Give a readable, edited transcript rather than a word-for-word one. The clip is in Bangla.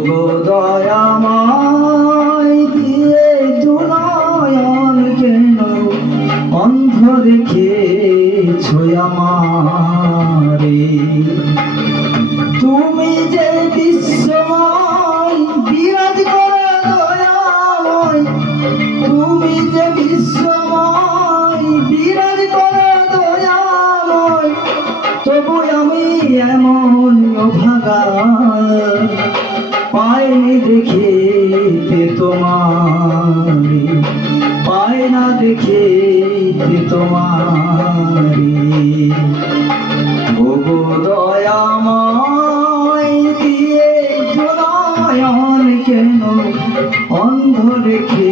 ওগো দয়াময় দিয়ে নয়ন কেন অন্ধ রেখেছো আমারে। তুমি যে বিশ্বময় বিরাজ করো দয়াময়, তুমি যে বিশ্বময় বিরাজ করো দয়াময়, তবু আমি এমন অভাগা পাইনি দেখিতে তোমারে, পাই না দেখিতে তোমারে। ওগো দয়াময় দিয়ে নয়ন কেন অন্ধ রেখে